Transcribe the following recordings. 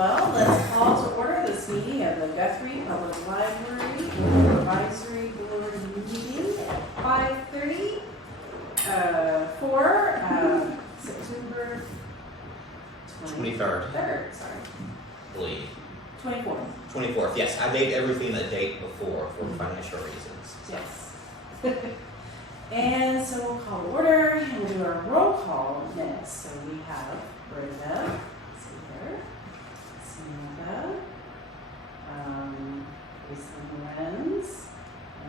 Well, let's call to order this meeting of the Guthrie Public Library Advisory Board meeting at 5:30 for September 23rd. Sorry. Believe. 24th. 24th, yes. I made everything the date before for financial reasons. Yes. And so we'll call to order and we'll do our roll call next. So we have Rhoda, Samantha, Lisa Lorenz,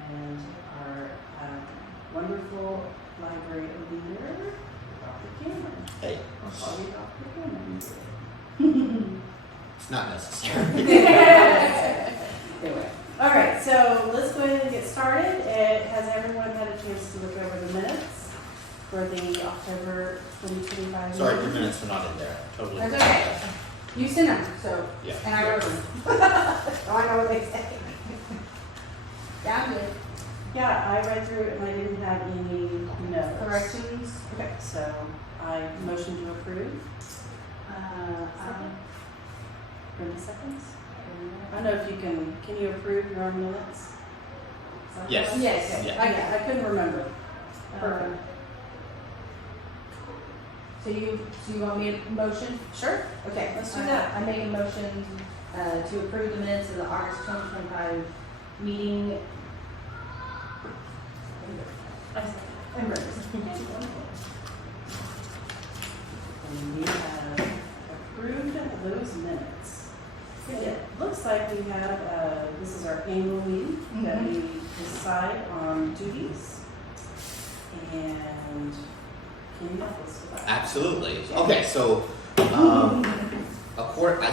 and our wonderful library leader, Dr. Cameron. Hey. I'll call you Dr. Cameron. It's not necessary. Anyway, all right, so let's go ahead and get started. Has everyone had a chance to look over the minutes for the October 2025 Sorry, your meeting? minutes are not in there. Totally. That's okay. You sent them, so, Yeah. and I wrote them. So I know what they say. Yeah, I'm good. Yeah, I read through it and I didn't have any notes. Corrections? Okay, so I motion to approve. Brenda seconds. I don't know if you can you approve your own minutes? Is that Yes. correct? Yes. Okay. Yeah. I couldn't remember. Perfect. So you want me to motion? Sure. Okay, let's do that. I make a motion to approve the minutes of the August 2025 meeting. And we have approved those minutes. It looks like we have, this is our annual meeting that we decide on duties. And can you help us with that? Absolutely. Okay, so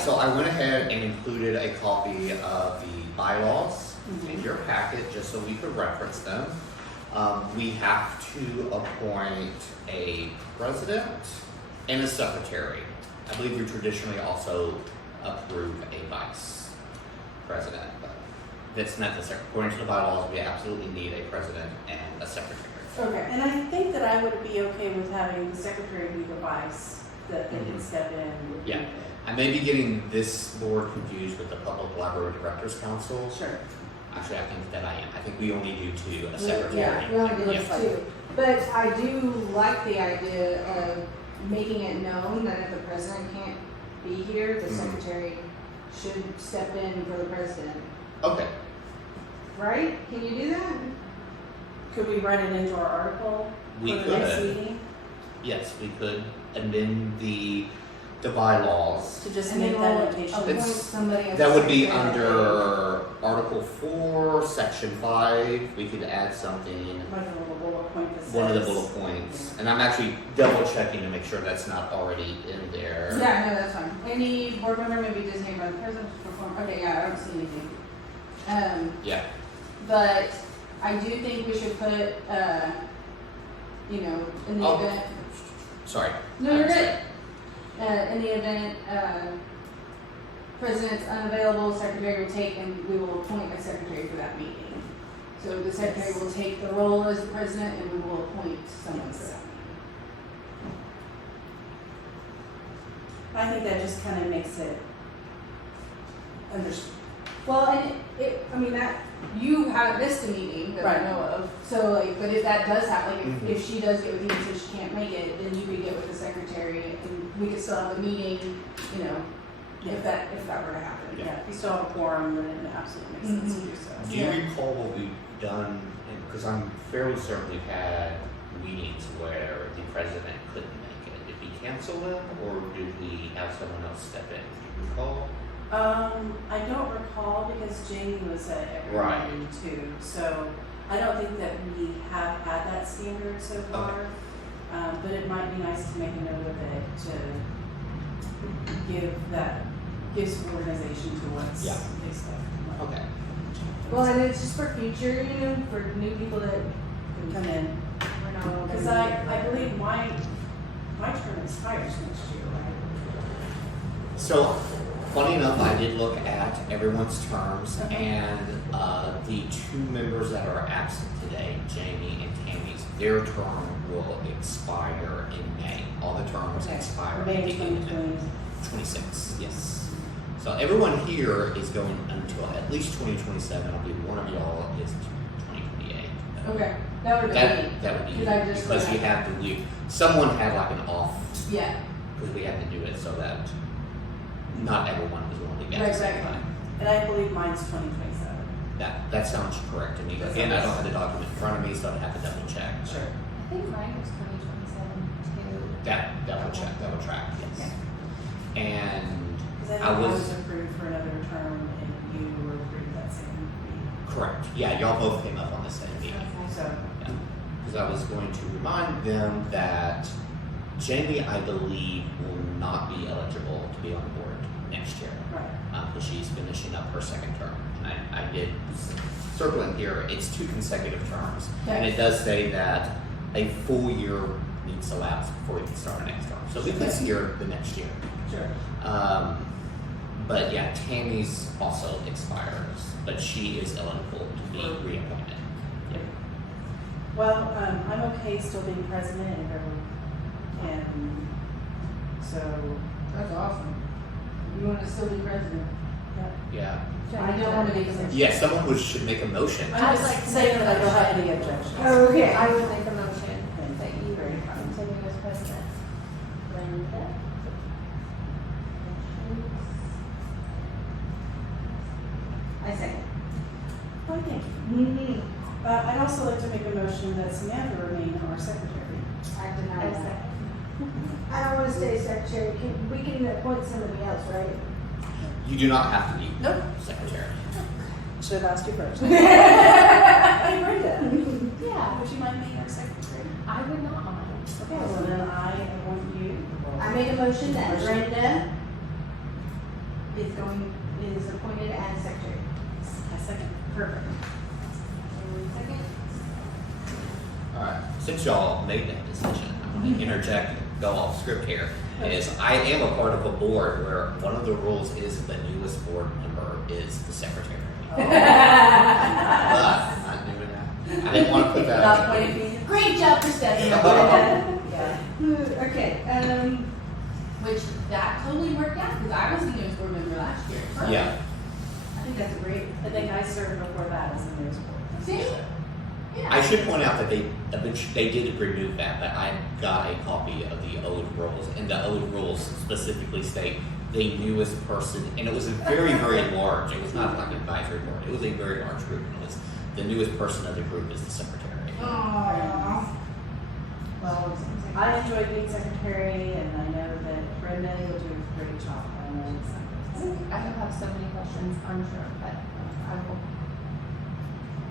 so I went ahead and included a copy of the bylaws in your packet just so we could reference them. We have to appoint a president and a secretary. I believe we traditionally also approve a vice president, but that's not necessary. According to the bylaws, we absolutely need a president and a secretary. Okay, and I think that I would be okay with having the secretary be the vice, that they can step in. Yeah. I may be getting this board confused with the Public Library Directors Council. Sure. Actually, I think that I am. I think we only do two, a secretary. Yeah, we only do Yeah. two. But I do like the idea of making it known that if the president can't be here, the secretary should step in for the president. Okay. Right? Can you do that? Could we write it into our article We for the next could. meeting? Yes, we could amend the bylaws. To just And make then that we'll notation? appoint It's- somebody as That would be secretary. under Article 4, Section 5. We could add something, Like a little bullet point that says. one of the bullet points. And I'm actually double checking to make sure that's not already in there. Yeah, no, that's fine. Any board member may be designated by the president to perform, okay, yeah, I don't see anything. Yeah. But I do think we should put, in the Oh. event, Sorry. no, you're I'm sorry. good. In the event, president's unavailable, secretary will take, and we will appoint a secretary for that meeting. So the secretary will take the role as the president, and we will appoint someone for that meeting. I think that just kind of makes it understood. Well, and that, you haven't missed a meeting that Right. I know of, so but if that does happen, Mhm. if she does get with you and says she can't make it, then you could get with the secretary, and we could still have the meeting, if that were to happen. Yeah. Yeah, if you still have a quorum, then it absolutely makes sense to do so. Do you Yeah. recall what we've done? Because I'm fairly certain we've had meetings where the president couldn't make it. Did we cancel them, or did we have someone else step in? Do you recall? I don't recall because Jamie was at every Right. meeting too, so I don't think that we have had that standard so far. But it might be nice to make a note of it to give some organization to what's Yeah. based on. Okay. Well, and it's just for future, for new people that Come in, we're not all. because I believe my term expires next year, right? So, funny enough, I did look at everyone's terms, Okay. and the two members that are absent today, Jamie and Tammy's, their term will expire in May. All the terms Okay. expire May at the end of 2020. 26, yes. So everyone here is going until at least 2027. I believe one of y'all is 2028. Okay, that would be me. That would be you, Because I just because you have to leave. Someone had like an off Yeah, because we had to do it so that not everyone was going to leave at Right, the same right. time. And I believe mine's 2027. That sounds correct to me. That Again, I sounds- don't have the document in front of me, so I'd have to double check. Sure. I think mine was 2027 too. That would check. That would track. Yes. And Because I I was was approved for another term and you were approved that same meeting. correct. Yeah, y'all both came up on the same meeting. So, Because I was going to remind them that Jamie, I believe, will not be eligible to be on the board next year. right. Because she's finishing up her second term. And I did circle in here, it's 2 consecutive terms. And it does say that a full year needs to lapse before you can start a next term. So we could see her the next year. Sure. But yeah, Tammy's also expires, but she is eligible to be reappointed. Yep. Well, I'm okay still being president and so, that's awesome. You want to still be president? Yeah. I don't want to be president. Yeah, someone should make a motion. I'm I'd like just to saying make a that I don't have motion. any objections. Oh, okay. I would make a motion that you continue as president. Linda? I second. Well, thank you. Mm-hmm. I'd also like to make a motion that Samantha remain our secretary. I deny I that. second. I don't want to stay secretary. We can appoint somebody else, right? You do not have to be Nope. secretary. Should have asked you first. Hey, Brenda, Yeah, would you mind being our secretary? I would not mind. Okay, well then I appoint you. I make a motion that Brenda is appointed as secretary. A second. Perfect. Second? Alright, since y'all made that decision, I'm going to interject and go off script here. Is I am a part of a board where one of the rules is the newest board member is the secretary. But I'm not doing that. I didn't want to put that Not out. appointing me. Great job for stepping up. Yeah. Okay, which that totally worked out because I was the newest board member last year. Perfect. Yeah. I think that's great. I think I served before that as a news board. See? Yeah. I should point out that they did remove that, but I got a copy of the old rules, and the old rules specifically state the newest person, and it was a very, very large, it was not like an advisory board, it was a very large group, and it was the newest person of the group is the secretary. Aww. Well, I enjoyed being secretary and I know that Brenda will do a great job. I know it's I will have so many questions, I'm sure, but I will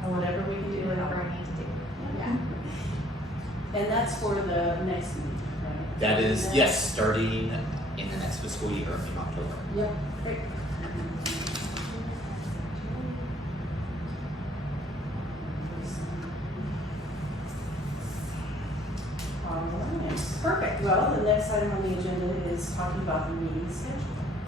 and whatever we can do do. whatever I need to do. yeah. And that's for the next meeting, right? That is, yes, starting in the next fiscal year in October. Yep. Great. All right, perfect. Well, the next item on the agenda is talking about the meeting schedule.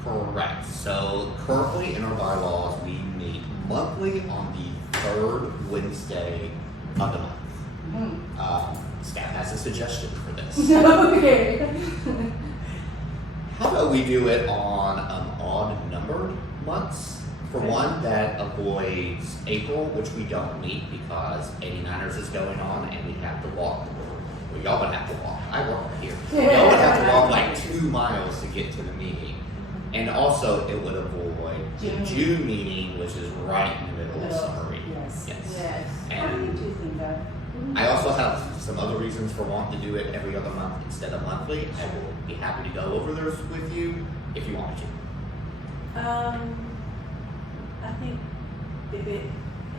Correct. So currently in our bylaws, we meet monthly on the 3rd Wednesday of the month. Staff has a suggestion for this. Okay. How about we do it on odd numbered months? For one, that avoids April, which we don't meet because 89ers is going on and we have to walk. Well, y'all would have to walk. I work right here. Y'all would have to walk like 2 miles to get to the meeting. And also, it would avoid the June meeting, which is right in the middle of summer reading. Yes. Yes. How do you And do think that? I also have some other reasons for wanting to do it every other month instead of monthly. I will be happy to go over those with you if you want me to. I think if it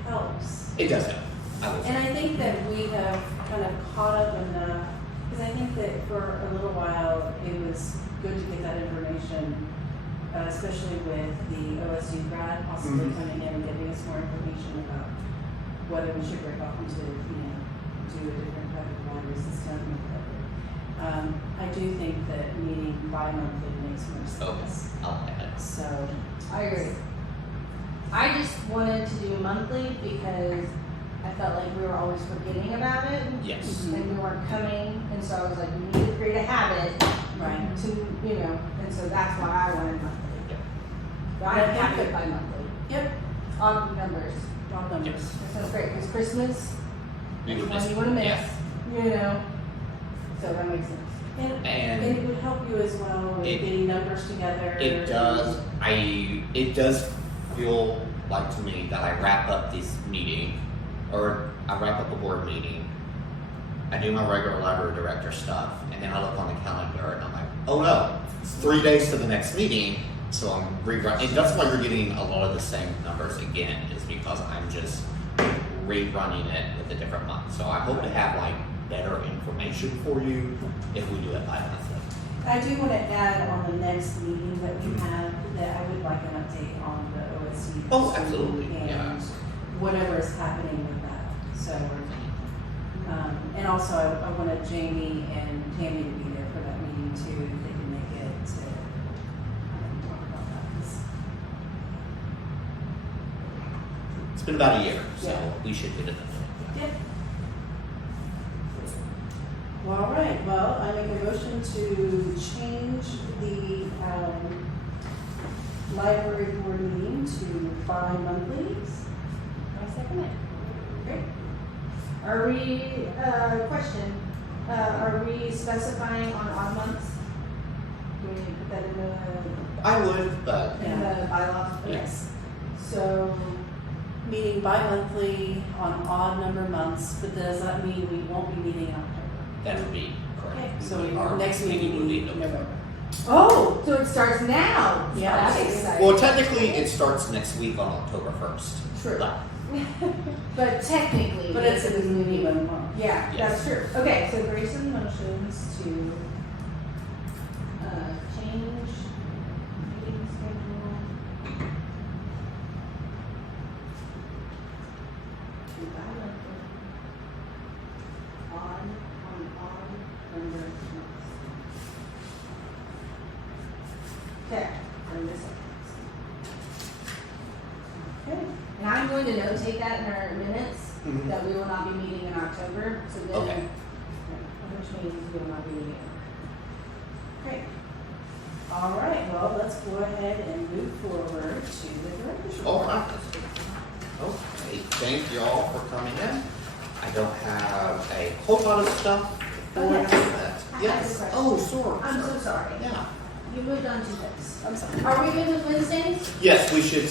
helps. It does help. I will And say. I think that we have kind of caught up enough, because I think that for a little while, it was good to get that information, especially with the OSU grad possibly Mhm. coming in and giving us more information about whether we should break off into, do a different type of boundary system or whatever. I do think that meeting bi-monthly makes more Okay, sense. I'll add it. So, I agree. I just wanted to do monthly because I felt like we were always forgetting about it Yes. and we weren't coming, and so I was like, we need to create a habit right. to, and so that's why I wanted monthly. I have it bi-monthly. Yep, Odd numbers. all numbers. Yes. That sounds great, because Christmas, We would one miss- you wanna miss, yeah. you know, so that makes sense. And And it would help you as well with It- getting numbers together. it does, it does feel like to me that I wrap up this meeting, or I wrap up a board meeting, I do my regular library director stuff, and then I look on the calendar and I'm like, oh no, it's 3 days to the next meeting, so I'm rerunning. And that's why you're getting a lot of the same numbers again, is because I'm just rerunning it with a different month. So I hope to have like better information for you if we do it bi-monthly. I do want to add on the next meeting that we have, that I would like an update on the OSU. Oh, absolutely, and yeah. whatever is happening with that, so. And also, I wanted Jamie and Tammy to be there for that meeting too, if they can make it to, talk about that. 'Cause It's been about a year, so Yeah. we should get it done. Yep. Well, all right, well, I make a motion to change the, library board meeting to bi-monthlies. I second it. Great. Are we, question, are we specifying on odd months? Do we need to put that I would, but in the bylaws? Yes. So, Meeting bi-monthly on odd number months, but does that mean we won't be meeting in October? that would be Okay, correct. so Our next meeting would will be be November. Oh, so it starts now. Yeah. That's exciting. Well, technically, it starts next week on October 1st. True. But But technically. But it's a minimum month. Yeah, Yes. that's true. okay, so Grayson motions to, change meeting schedule. To bi-monthly. On odd number months. Okay, and this. Okay. And I'm going to notate that in our minutes, Mhm. that we will not be meeting in October, so then, Okay. which means we will not be meeting. Great. All right, well, let's go ahead and move forward to the director's report. All right. Okay, thank you all for coming in. I don't have a whole lot of stuff for you. Okay. but- I have a Yes. question. Oh, sure. I'm sure. so sorry. Yeah. You moved on to this. I'm sorry. Are we good with Wednesdays? Yes, we should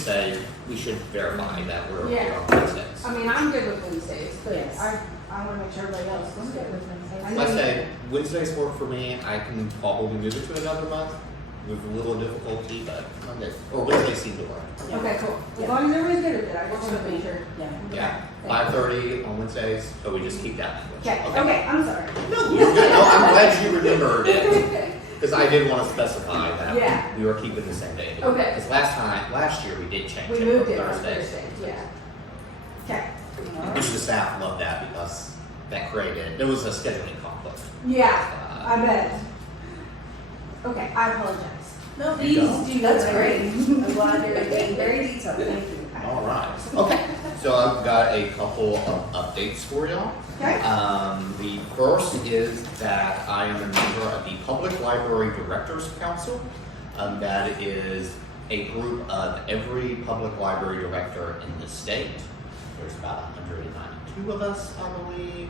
verify that we're Yeah. on Wednesdays. I mean, I'm good with Wednesdays, but Yes. I wanna make sure everybody else I'm is good good. with Wednesdays. I know Let's you- say Wednesdays work for me. I can probably move it to another month with a little difficulty, but Mondays or Wednesdays seem to work. Yeah. Okay, cool. Yeah. As long as everybody's good with it, I Works just wanna with make me. sure. Yeah. Yeah, 5:30 on Wednesdays, so we just keep that language. Okay, I'm sorry. No, you're good. No, I'm glad you remembered it, because I did want to specify that Yeah. we were keeping the same day. Okay. Because last year we did change We it moved from it on Thursdays. Thursdays, yeah. Okay. All right. Which the staff loved that because that created, there was a scheduling conflict. Yeah, Uh, I bet. Okay, I apologize. No, You don't? please do, that's great. I'm glad you're being very detailed, thank you. All right. Okay. So I've got a couple of updates for y'all. Okay. The first is that I am a member of the Public Library Directors Council. That is a group of every public library director in the state. There's about 192 of us, I believe,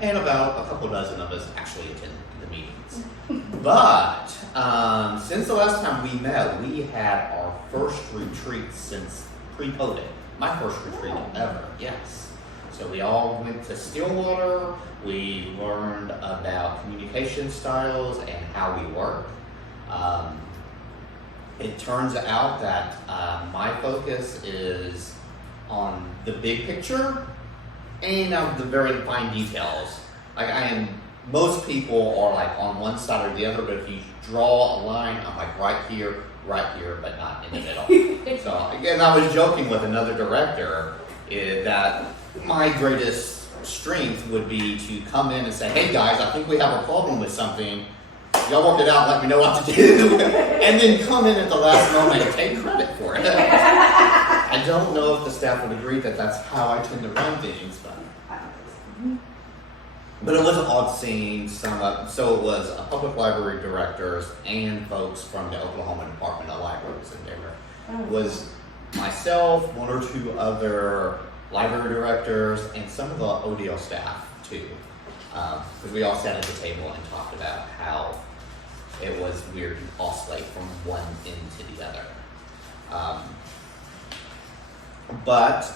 and about a couple dozen of us actually attend the meetings. But since the last time we met, we had our first retreat since pre-COVID. My first retreat ever, yes. So we all went to Stillwater. We learned about communication styles and how we work. It turns out that my focus is on the big picture and the very fine details. Like most people are like on one side or the other, but if you draw a line, I'm like right here, but not in the middle. So again, I was joking with another director that my greatest strength would be to come in and say, hey guys, I think we have a problem with something. Y'all work it out, let me know what to do. And then come in at the last moment and take credit for it. I don't know if the staff would agree that that's how I tend to run things, but it was an odd seeing so it was public library directors and folks from the Oklahoma Department of Libraries, and they were was myself, one or two other library directors, and some of the ODL staff too. Because we all sat at the table and talked about how it was weird and costly from one end to the other. But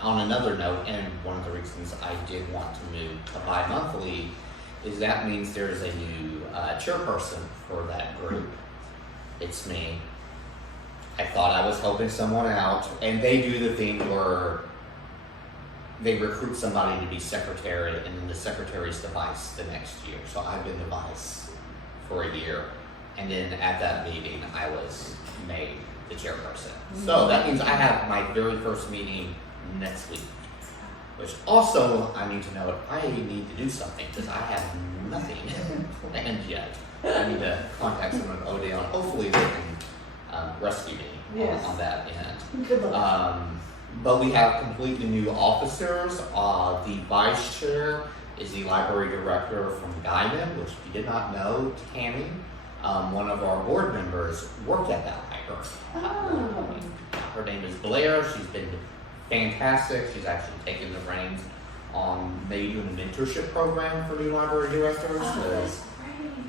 on another note, and one of the reasons I did want to move to bi-monthly is that means there is a new chairperson for that group. It's me. I thought I was helping someone out, and they do the thing where they recruit somebody to be secretary, and then the secretary's the vice the next year. So I've been the vice for a year, and then at that meeting, I was made the chairperson. So that means I have my very first meeting next week, which also I need to know if I need to do something, because I have nothing planned yet. I need to contact someone at ODL, and hopefully they can rescue me Yes. on that end. Good luck. But we have completely new officers. The vice chair is the library director from Guyman, which if you did not know, Tammy, one of our board members, worked at that library. Her name is Blair. She's been fantastic. She's actually taken the reins on maybe doing a mentorship program for new library directors. That's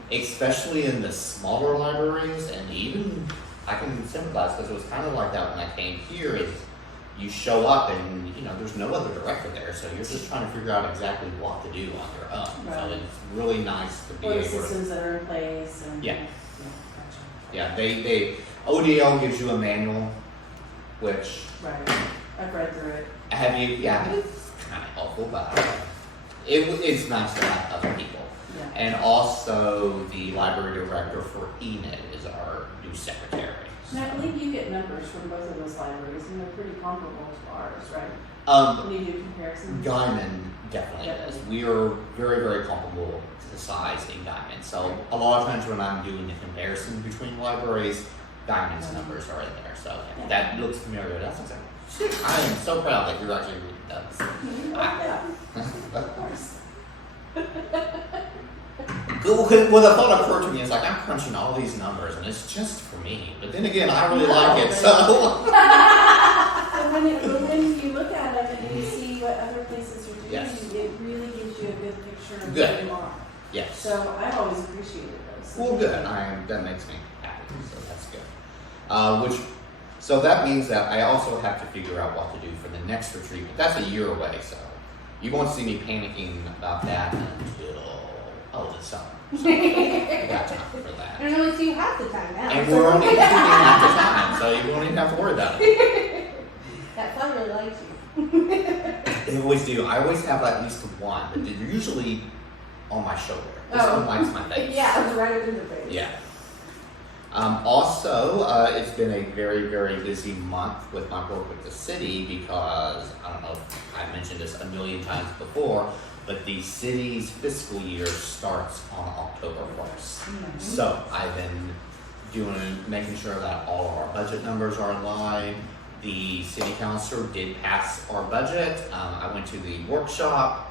great. Especially in the smaller libraries, and even I can sympathize because it was kind of like that when I came here. Is you show up and there's no other director there, so you're just trying to figure out exactly what to do on your own. Right. So it's really nice to be Or the able to. systems that are in place and. Yeah. Gotcha. Yeah, they ODL gives you a manual, which Right, I've read through it. have you? Yeah, it's kind of helpful, but it's nice to have other people. Yeah. And also, the library director for Enid is our new secretary. And I believe you get numbers from both of those libraries, and they're pretty comparable to ours, right? When you do comparisons. Guyman definitely is. We are very, very comparable to the size in Guyman. So a lot of times when I'm doing the comparison between libraries, Guyman's numbers are in there. So if that looks familiar, that's exactly. I am so proud that you're actually reading those. Yeah, of course. Well, the thought occurred to me is like, I'm crunching all these numbers and it's just for me. But then again, I really like it, so. So when you look at it and you see what other places are doing, Yes. it really gives you a good picture of Good. where you are. Yes. So I've always appreciated those. Well, good. That makes me happy, so that's good. So that means that I also have to figure out what to do for the next retreat, but that's a year away, so you won't see me panicking about that until the summer. So we got time for that. And only so you have the time now. And we're only shooting half the time, so you won't even have to worry about it. That fun really likes you. They always do. I always have at least one, but they're usually on my shoulder. This Oh. one likes my face. Yeah, it's right in the face. Yeah. Also, it's been a very, very busy month with my work with the city because, I don't know if I've mentioned this a million times before, but the city's fiscal year starts on October 1st. So I've been making sure that all of our budget numbers are in line. The city council did pass our budget. I went to the workshop,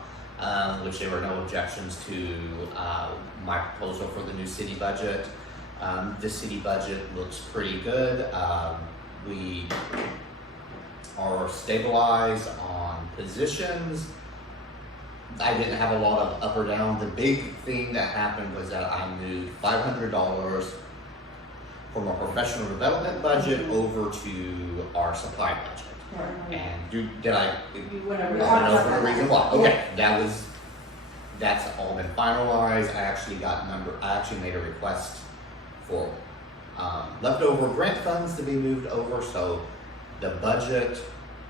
which there were no objections to my proposal for the new city budget. The city budget looks pretty good. We are stabilized on positions. I didn't have a lot of up or down. The big thing that happened was that I moved $500 from our professional development budget over to our supply budget. And did I? You went over I that. don't know for the reason why. Okay, that's all been finalized. I actually made a request for leftover grant funds to be moved over, so the budget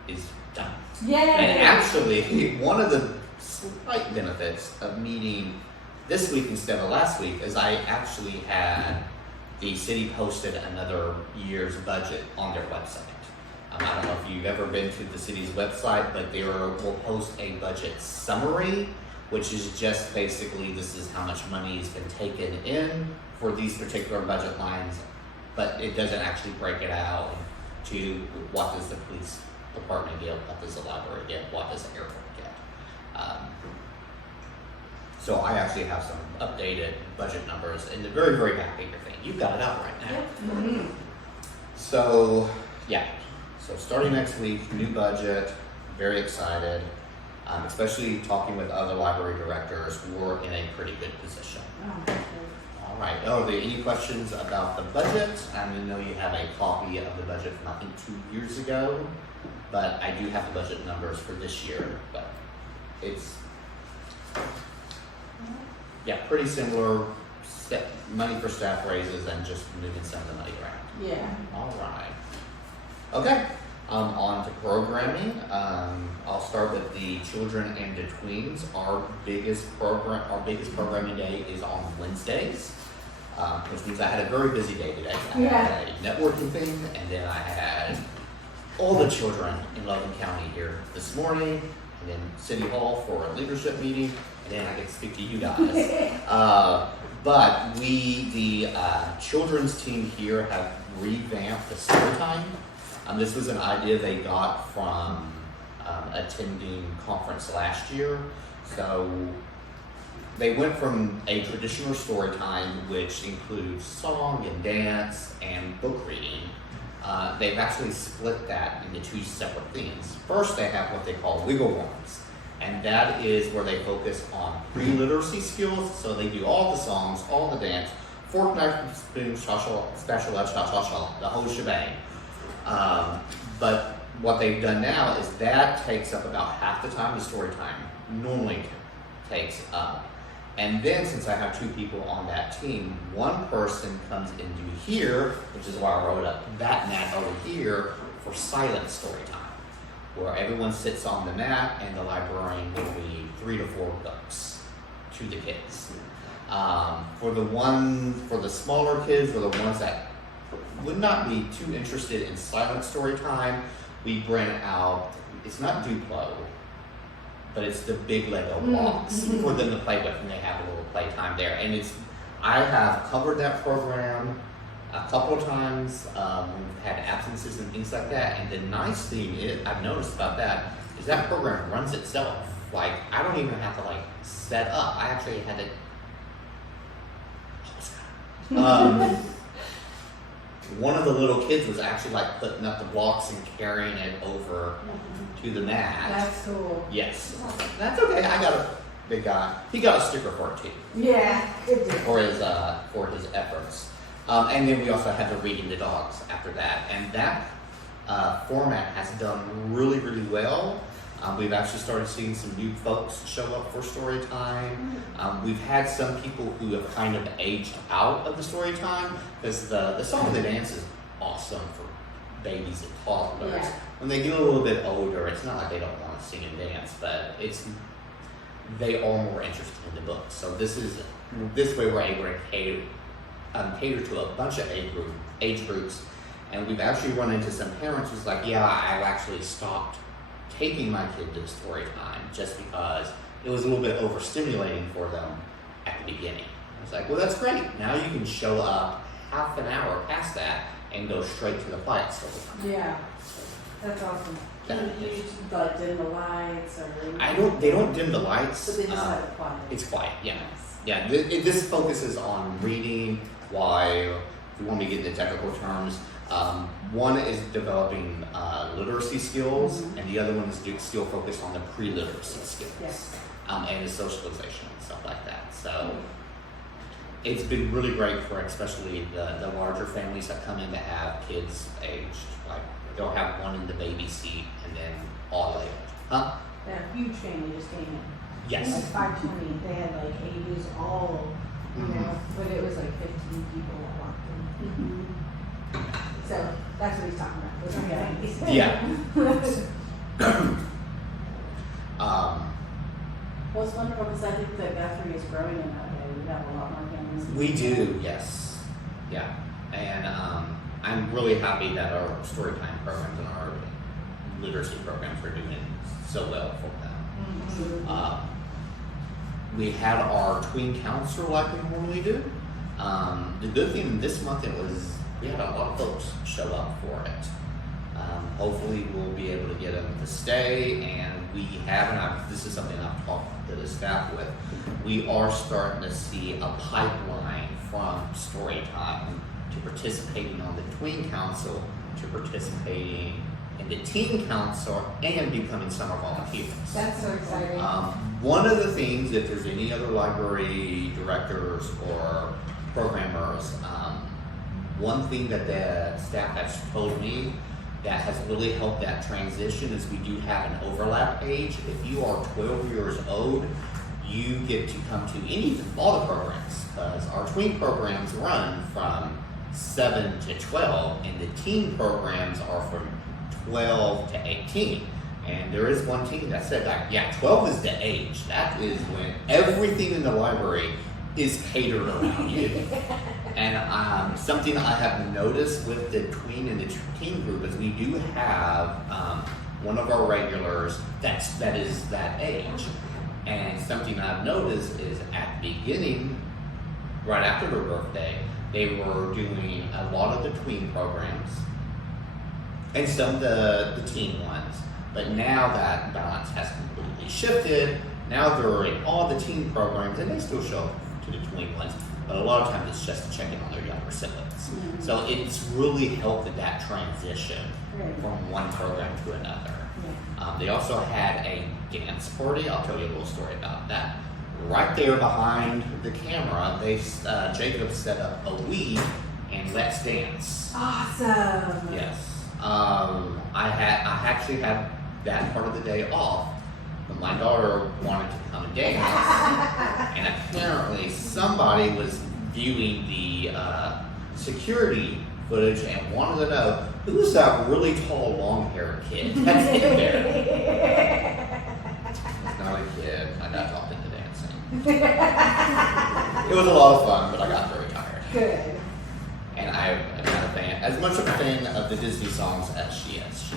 is done. Yay! And actually, one of the slight benefits of meeting this week instead of last week is I actually had the city posted another year's budget on their website. I don't know if you've ever been to the city's website, but they will post a budget summary, which is just basically this is how much money has been taken in for these particular budget lines, but it doesn't actually break it out to what does the police department get, what does the library get, what does the airport get. So I actually have some updated budget numbers, and they're very, very happy with it. You've got it out right now. Mm-hmm. So Yeah, so starting next week, new budget, very excited. Especially talking with other library directors, we're in a pretty good position. Oh, that's great. All right, are there any questions about the budget? I know you have a copy of the budget from I think 2 years ago, but I do have the budget numbers for this year, but it's, yeah, pretty similar, money for staff raises and just moving some of the money around. Yeah. All right. Okay, on to programming. I'll start with the children and the tweens. Our biggest programming day is on Wednesdays, which means I had a very busy day today. I had a networking thing, and then I had all the children in Logan County here this morning, and then City Hall for a leadership meeting, and then I get to speak to you guys. But the children's team here have revamped the story time. This was an idea they got from attending conference last year. So they went from a traditional story time, which includes song and dance and book reading. They've actually split that into two separate themes. First, they have what they call wiggle worms, and that is where they focus on pre-literacy skills. So they do all the songs, all the dance, fork, knife, spoon, special, the whole shebang. But what they've done now is that takes up about half the time the story time normally takes up. And then since I have two people on that team, one person comes into here, which is why I wrote up that mat over here for silent story time, where everyone sits on the mat and the librarian will read 3 to 4 books to the kids. For the smaller kids, or the ones that would not be too interested in silent story time, we bring out, it's not Duplo, but it's the big Lego blocks for them to play with, and they have a little playtime there. And I have covered that program a couple of times. We've had absences and things like that. And the nice thing I've noticed about that is that program runs itself. Like, I don't even have to set up. I actually had to. One of the little kids was actually putting up the blocks and carrying it over to the mat. That's cool. Yes. That's okay. I got a big guy. He got a sticker for it too. Yeah, it did. For his efforts. And then we also had the reading the dogs after that. And that format has done really, really well. We've actually started seeing some new folks show up for story time. We've had some people who have kind of aged out of the story time, because the song and the dance is awesome for babies and toddlers. Yeah. When they get a little bit older, it's not like they don't want to sing and dance, but they are more interested in the books. So this way we're able to cater to a bunch of age groups. And we've actually run into some parents who's like, yeah, I've actually stopped taking my kid to story time just because it was a little bit overstimulating for them at the beginning. I was like, well, that's great. Now you can show up half an hour past that and go straight to the quiet story time. Yeah, that's awesome. Can you dim the lights or? They don't dim the lights. But they just have it quiet. It's quiet, yeah. Nice. Yeah, this focuses on reading, while, if you want me to get into technical terms, one is developing literacy skills, and the other one is still focused on the pre-literacy skills, Yes. and the socialization and stuff like that. So it's been really great for especially the larger families that come in that have kids aged, they'll have one in the baby seat and then all the way up. Huh? That huge family just came in. Yes. Like 520, they had ages all, you know, but it was 15 people that walked in. So that's what he's talking about. Those are families. Yeah. Well, it's wonderful because I think that Guthrie is growing in that way. We have a lot more families. We do, yes. Yeah. And I'm really happy that our storytime programs and our literacy programs are doing so well for them. We had our tween counselor like we normally do. The good thing this month we had a lot of folks show up for it. Hopefully we'll be able to get them to stay, and we have, and this is something I've talked to the staff with, we are starting to see a pipeline from Storytime to participating on the Tween Council to participating in the teen council and becoming summer volunteers. That's so exciting. One of the things, if there's any other library directors or programmers, one thing that the staff has told me that has really helped that transition is we do have an overlap age. If you are 12 years old, you get to come to all the programs, because our tween programs run from 7 to 12, and the teen programs are from 12 to 18. And there is one teen that said that, yeah, 12 is the age. That is when everything in the library is catered around you. And something I have noticed with the tween and the teen group is we do have one of our regulars that is that age. And something I've noticed is at the beginning, right after their birthday, they were doing a lot of the tween programs and some of the teen ones. But now that balance has completely shifted, now they're in all the teen programs, and they still show up to the tween ones, but a lot of times it's just to check in on their younger siblings. Mm-hmm. So it's really helped with that transition Right. from one program to another. They also had a dance party. I'll tell you a little story about that. Right there behind the camera, Jacob set up a Wii and Let's Dance. Awesome. Yes. I actually had that part of the day off, but my daughter wanted to come and dance, and apparently somebody was viewing the security footage and wanted to know who's that really tall, long-haired kid that's in there. It's not a kid. I got talked into dancing. It was a lot of fun, but I got very tired. Good. And I'm not a fan, as much of a fan of the Disney songs as she is.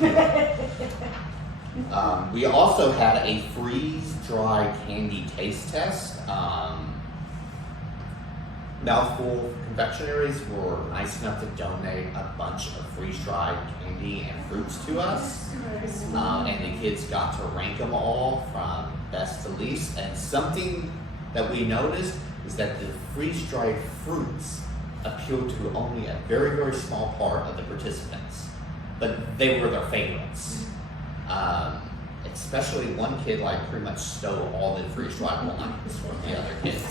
We also had a freeze-dried candy taste test. Mouthful Confectionaries were nice enough to donate a bunch of freeze-dried candy and fruits to us. And the kids got to rank them all from best to least. And something that we noticed is that the freeze-dried fruits appealed to only a very, very small part of the participants, but they were their favorites. Especially one kid pretty much stole all the freeze-dried ones from the other kids.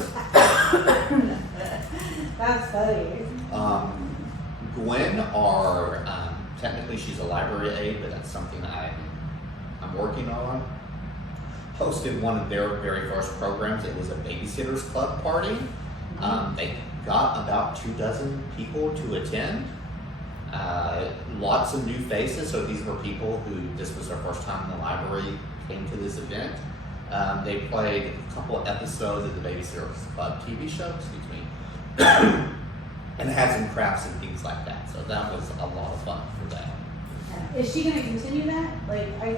That's funny. Gwen, technically she's a library aide, but that's something I'm working on. Hosted one of their very first programs. It was a babysitters club party. They got about 24 people to attend. Lots of new faces, so these were people who this was their first time in the library, came to this event. They played a couple of episodes of the Babysitters Club TV show, excuse me, and had some crafts and things like that. So that was a lot of fun for them. Is she going to continue that?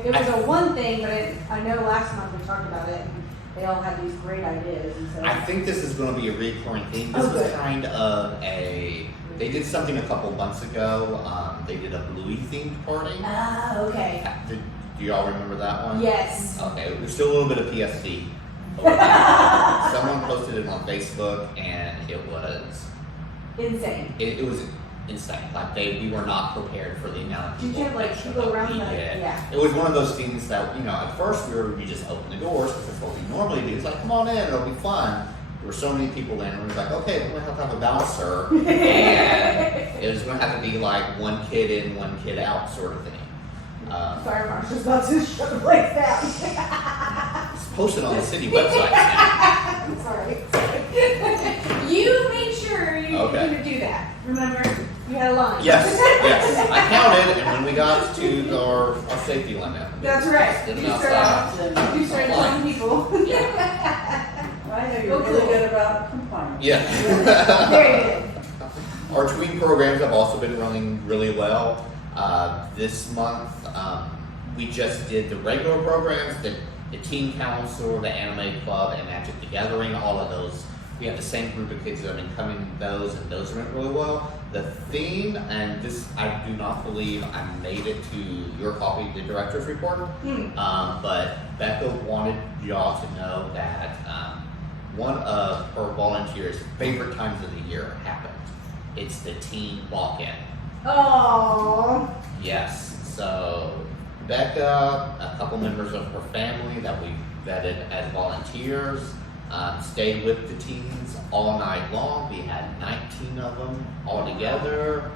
It was a one thing, but I know last month we talked about it, and they all had these great ideas. And so. I think this is going to be a recurring theme. This was kind of they did something a couple months ago. They did a Bluey themed party. Ah, okay. Do y'all remember that one? Yes. Okay, there's still a little bit of PSD. Someone posted it on Facebook, and it was Insane. it was insane. We were not prepared for the amount of Did people. you have that showed people up. around We that? did. Yeah. It was one of those things that at first we just open the doors because that's what we normally do. It's like, come on in, it'll be fun. There were so many people in, and we was like, okay, we're gonna have a bouncer, and it was gonna have to be one kid in, one kid out sort of thing. Fire marshal's about to shut the place down. It's posted on the city website now. I'm sorry. You made sure you Okay. didn't do that. Remember? You had a line. Yes. I counted, and when we got to our safety limit, That's right. didn't You outside. You started telling people. Yeah. I know you're really good about compliance. Yeah. Very good. Our tween programs have also been running really well. This month, we just did the regular programs, the Teen Council, the Anime Club, and Magic the Gathering. All of those, we have the same group of kids that have been coming to those, and those went really well. The theme, and this, I do not believe I made it to your copy of the director's report, but Becca wanted y'all to know that one of her volunteers' favorite times of the year happened. It's the teen walk-in. Oh. Yes. So Becca, a couple members of her family that we vetted as volunteers, stayed with the teens all night long. We had 19 of them all together.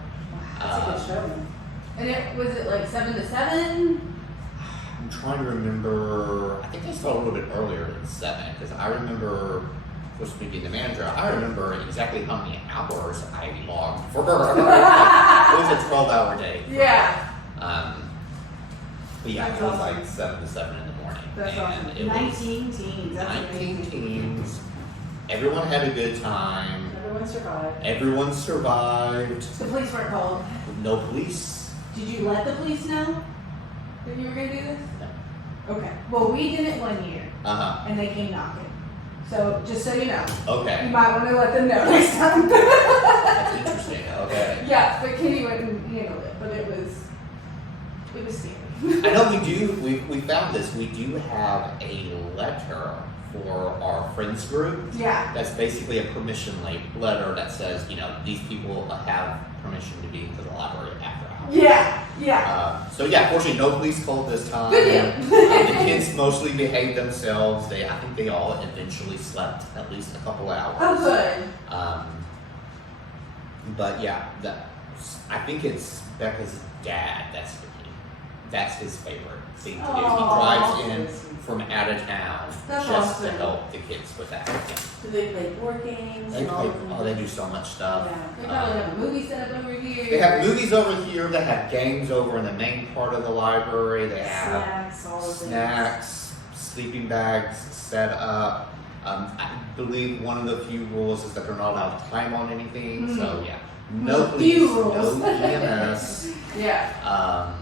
That's a good show. And it was it like 7 to 7? I'm trying to remember. I think they started a little bit earlier than 7 because I remember, of course, me being the manager, I remember exactly how many hours I logged for her. It was a 12-hour day. Yeah. But yeah, That's it was awesome. like 7 to 7 in the morning. That's and awesome. it was 19 teens, that's 19 amazing. teams. Everyone had a good time. Everyone survived. Everyone survived. The police weren't called. No police. Did you let the police know that you were gonna do this? No. Okay. Well, we did it one year, Uh and they came knocking. So just so you know, huh. you Okay. might want to let them know next time. That's interesting. Okay. Yeah, but Kenny wouldn't handle it, but it was scary. I know we found this. We do have a letter for our friends group. Yeah. That's basically a permission letter that says, these people have permission to be into the library after hours. Yeah. So yeah, fortunately, no police called this time. Good deal. The kids mostly behaved themselves. I think they all eventually slept at least a couple hours. Oh, good. But yeah, I think it's Becca's dad. That's his favorite thing to do. He Aw. drives in from out of town That's just to awesome. help the kids with that. Yeah. Do they play board games? They and all play, of them? they do so much stuff. Yeah. They probably have a movie set up over here. They have movies over here. They have games over in the main part of the library. They have Snacks, all of them. snacks, sleeping bags set up. I believe one of the few rules is that they're not allowed time on anything. So yeah, no police, Few no rules. EMS, Yeah.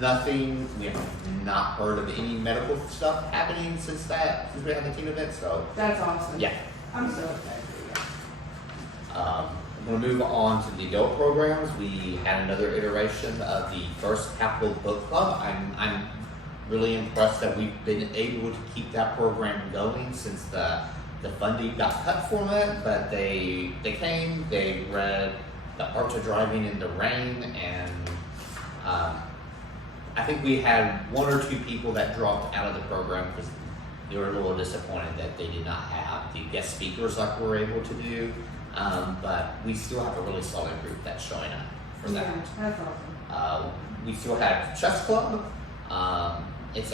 nothing. We have not heard of any medical stuff happening since we had the team event. So That's awesome. yeah. I'm so excited for you. I'm going to move on to the adult programs. We had another iteration of the first Capital Book Club. I'm really impressed that we've been able to keep that program going since the funding got cut from it. But they came, they read The Art of Driving in the Rain, and I think we had 1 or 2 people that dropped out of the program because they were a little disappointed that they did not have the guest speakers like we're able to do. But we still have a really solid group that's showing up for that. Yeah, that's awesome. We still have chess club. It's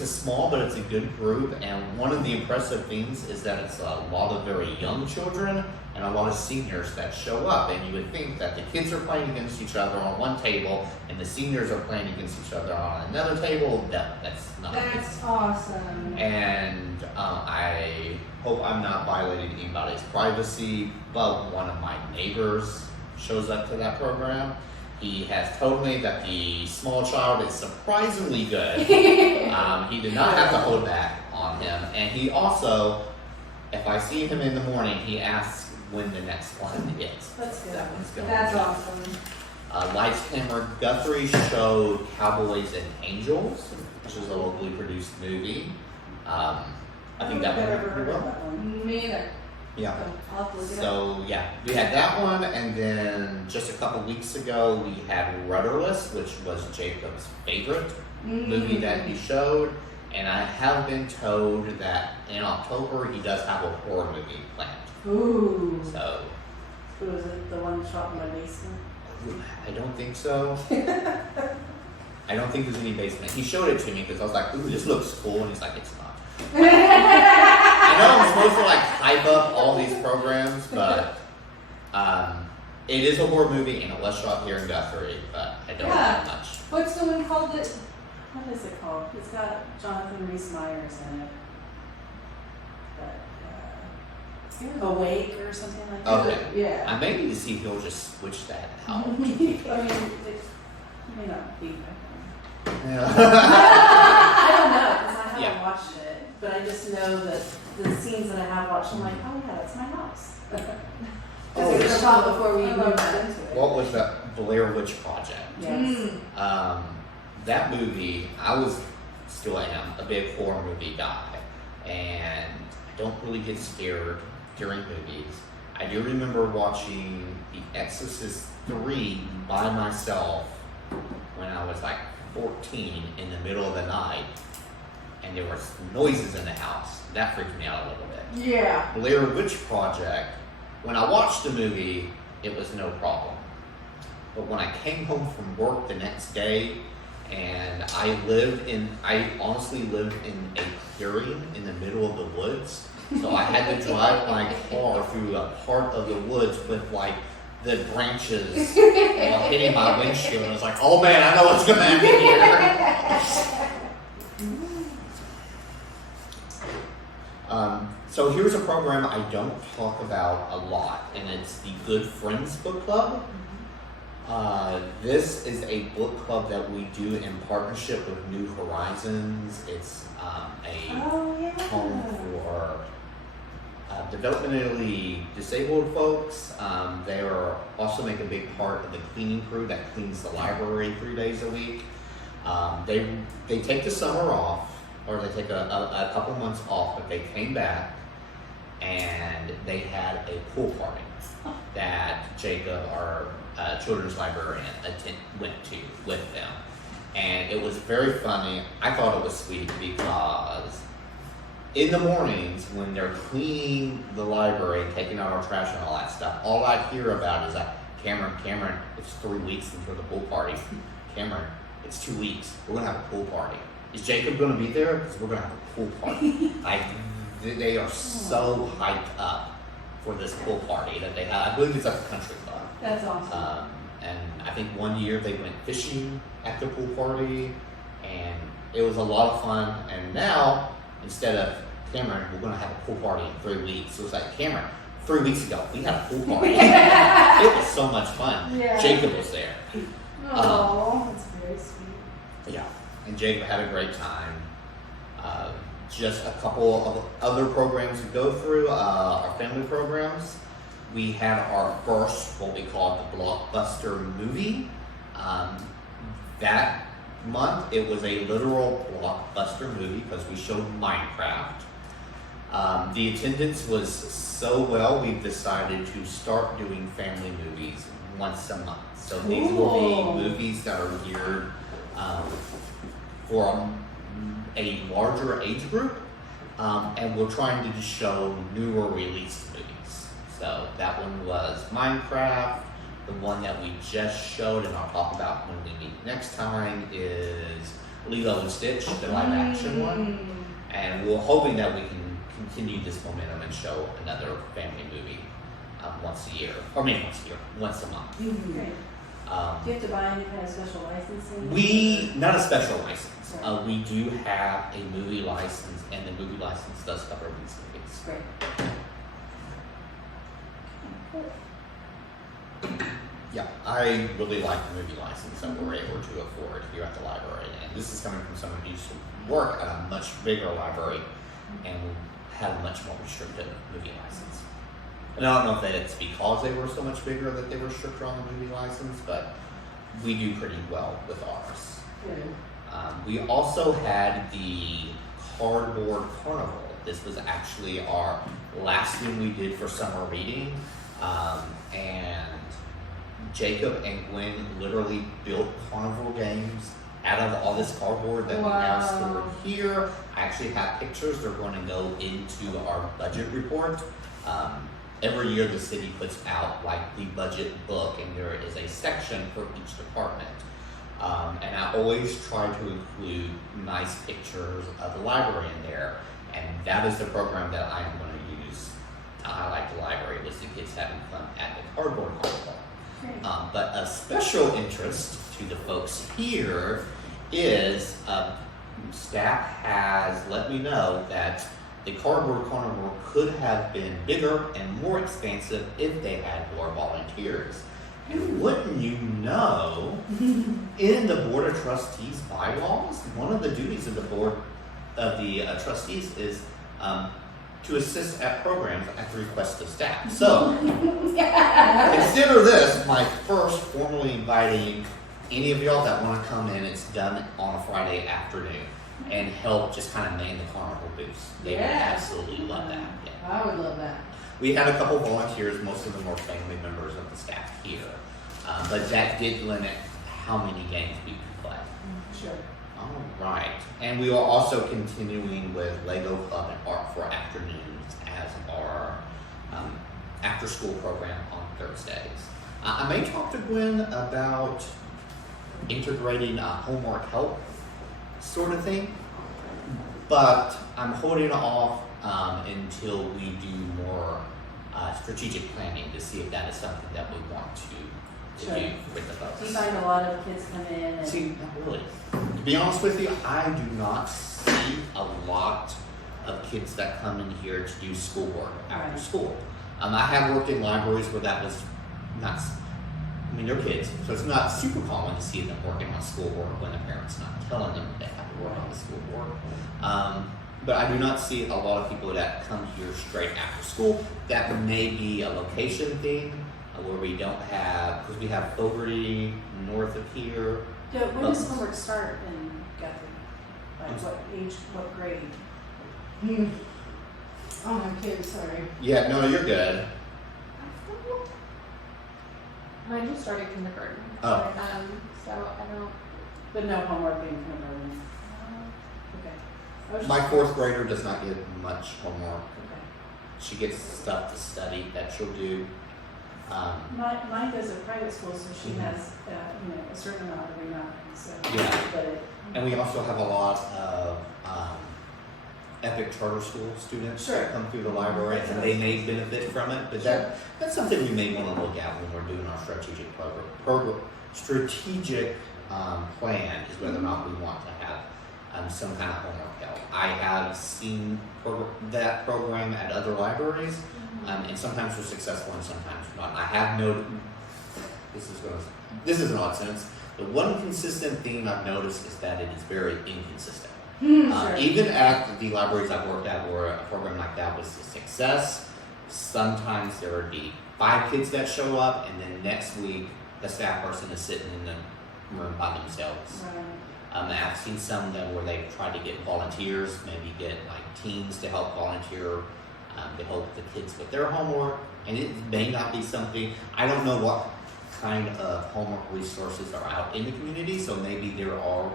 a small, but it's a good group. And one of the impressive things is that it's a lot of very young children and a lot of seniors that show up. And you would think that the kids are playing against each other on one table and the seniors are playing against each other on another table. No, that's not the case. That's awesome. And I hope I'm not violating anybody's privacy, but one of my neighbors shows up to that program. He has told me that the small child is surprisingly good. He did not have to hold back on him. And he also, if I see him in the morning, he asks when the next one is. That's good. That one's going That's to be. awesome. Lights Camera Guthrie showed Cowboys and Angels, which is a locally produced movie. I think that I've went never pretty heard of well. that one. Me either. Yeah. So I'll have to look it up. So yeah, we had that one, and then just a couple weeks ago we had Rudderless, which was Jacob's favorite movie that he showed. And I have been told that in October he does have a horror movie planned. Ooh. So Who was it? The one shot in my basement? I don't think so. I don't think there's any basement. He showed it to me because I was like, "Ooh, this looks cool," and he's like, "It's not." I know I'm supposed to like hype up all these programs, but it is a horror movie and it was shot here in Guthrie, but I don't Yeah. know much. What's the one called that? What is it called? It's got Jonathan Rhys-Meyers in it. But, Awake or something like that. Okay. Yeah. I may need to see if he'll just switch that out. I mean, it may not be. Yeah. I don't know because I haven't Yeah. watched it, but I just know that the scenes that I have watched, I'm like, oh yeah, that's my house. Oh, Because this- we talked before we I moved love into it. What was that Blair Witch Project? Yes. That movie, I was still am a big horror movie guy, and I don't really get scared during movies. I do remember watching The Exorcist 3 by myself when I was like 14 in the middle of the night, and there was noises in the house. That freaked me out a little bit. Yeah. Blair Witch Project, when I watched the movie, it was no problem. But when I came home from work the next day, and I honestly lived in a clearing in the middle of the woods. So I had to drive my car through a part of the woods with like the branches hitting my windshield. And I was like, oh man, I know what's going to happen here. So here's a program I don't talk about a lot, and it's the Good Friends Book Club. This is a book club that we do in partnership with New Horizons. It's a home for developmentally disabled folks. They are also make a big part of the cleaning crew that cleans the library 3 days a week. They take the summer off, or they take a couple months off, but they came back and they had a pool party that Jacob, our children's librarian, went to with them. And it was very funny. I thought it was sweet because in the mornings when they're cleaning the library, taking out our trash and all that stuff, all I hear about is like, Cameron, it's 3 weeks until the pool party. Cameron, it's 2 weeks. We're gonna have a pool party. Is Jacob gonna be there? Because we're gonna have a pool party. They are so hyped up for this pool party that they have. I believe it's at the country club. That's awesome. And I think one year they went fishing at the pool party, and it was a lot of fun. And now, instead of Cameron, we're gonna have a pool party in 3 weeks. It was like, Cameron, 3 weeks ago, we had a pool party. It was so much fun. Yeah. Jacob was there. Oh, that's very sweet. Yeah, and Jacob had a great time. Just a couple of other programs to go through, our family programs. We had our first, what we call the blockbuster movie. That month, it was a literal blockbuster movie because we showed Minecraft. The attendance was so well, we've decided to start doing family movies once a month. So these will be movies that are geared for a larger age group, and we're trying to just show newer released movies. So that one was Minecraft. The one that we just showed, and I'll talk about when we meet next time, is Lilo and Stitch, the live action one. And we're hoping that we can continue this momentum and show another family movie once a year, once a month. Great. Do you have to buy any kind of special licensing? Not a special license. We do have a movie license, and the movie license does cover these movies. Great. Yeah, I really like the movie license that we're able to afford here at the library. And this is coming from someone who used to work at a much bigger library and had a much more restricted movie license. And I don't know if it's because they were so much bigger that they were stricter on the movie license, but we do pretty well with ours. Good. We also had the Cardboard Carnival. This was actually our last one we did for summer reading. And Jacob and Gwen literally built carnival games out of all this cardboard that we now store here. I actually have pictures. They're going to go into our budget report. Every year the city puts out like the budget book, and there is a section for each department. And I always try to include nice pictures of the library in there. And that is the program that I am going to use to highlight the library, was the kids having fun at the Cardboard Carnival. But a special interest to the folks here is staff has let me know that the Cardboard Carnival could have been bigger and more expansive if they had more volunteers. And wouldn't you know, in the Board of Trustees bylaws, one of the duties of the Board of the Trustees is to assist at programs at the request of staff. So, consider this my first formally inviting any of y'all that want to come in. It's done on a Friday afternoon and help just kind of man the carnival booths. They would absolutely love that. Yeah. I would love that. We had a couple volunteers, most of them were family members of the staff here. But that did limit how many games we could play. Sure. All right, and we are also continuing with Lego Club and Art for Afternoons as our after-school program on Thursdays. I may talk to Gwen about integrating homework help sort of thing, but I'm holding off until we do more strategic planning to see if that is something that we want to Sure. do with the folks. Do you find a lot of kids come in and? See, not really. To be honest with you, I do not see a lot of kids that come in here to do schoolwork after Right. school. I have worked in libraries where that was not, I mean, they're kids, so it's not super common to see them working on schoolwork when the parent's not telling them they have to work on the schoolwork. But I do not see a lot of people that come here straight after school. That may be a location thing where we don't have, because we have Fogarty north of here. Yeah, when does homework start in Guthrie? Like what age, what grade? I don't have kids, sorry. Yeah, no, you're good. I just started kindergarten. Oh. So I don't. But no homework being kindergarten. Okay. I was My just- fourth grader does not get much homework. Okay. She gets stuff to study that she'll do. Mine goes to private school, so she Mhm. has, a certain amount every night, so. Yeah. But And we also have a lot of Epic Charter School students Sure. that come through the library, and they may benefit from it. But that's something we may want to look at when we're doing our strategic plan, is whether or not we want to have some kind of homework help. I have seen that program at other libraries, and sometimes we're successful and sometimes not. I have noted, this is an odd sentence. The one consistent theme I've noticed is that it is very inconsistent. Sure. Even at the libraries I've worked at where a program like that was a success, sometimes there would be 5 kids that show up, and then next week the staff person is sitting in the room by themselves. Right. I've seen some of them where they've tried to get volunteers, maybe get like teens to help volunteer to help the kids with their homework, and it may not be something, I don't know what kind of homework resources are out in the community, so maybe there are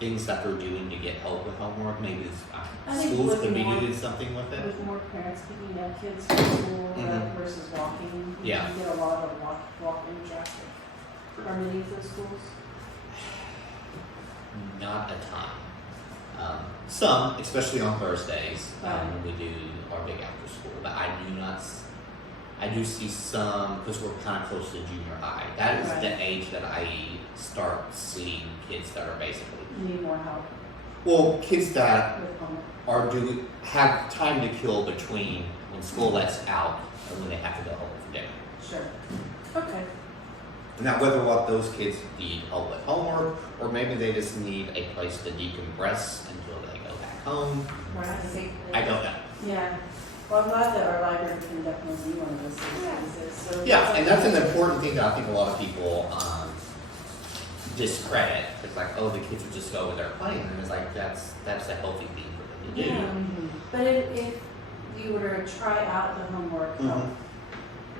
things that they're doing to get help with homework. Maybe I think schools could be looking more- doing something with it. With more parents picking up kids from school Mhm. versus walking. Yeah. You get a lot of walking traffic. Are many of those schools? Not a ton. Some, especially on Thursdays, Right. when we do our big after school, but I do see some, because we're kind of close to junior high. That is Right. the age that I start seeing kids that are basically, Need more help well, kids that with homework. have time to kill between when school lets out and when they have to go home for dinner. Sure. Okay. Now, whether or not those kids need help with homework, or maybe they just need a place to decompress until they go back home, Right. I don't know. Yeah. Well, I'm glad that our library can definitely be one of those spaces. So Yeah, and that's an important thing that I think a lot of people discredit. It's like, oh, the kids would just go over there playing, and it's like that's a healthy thing for them to do. Yeah. But if you were to try out the homework help, Mhm.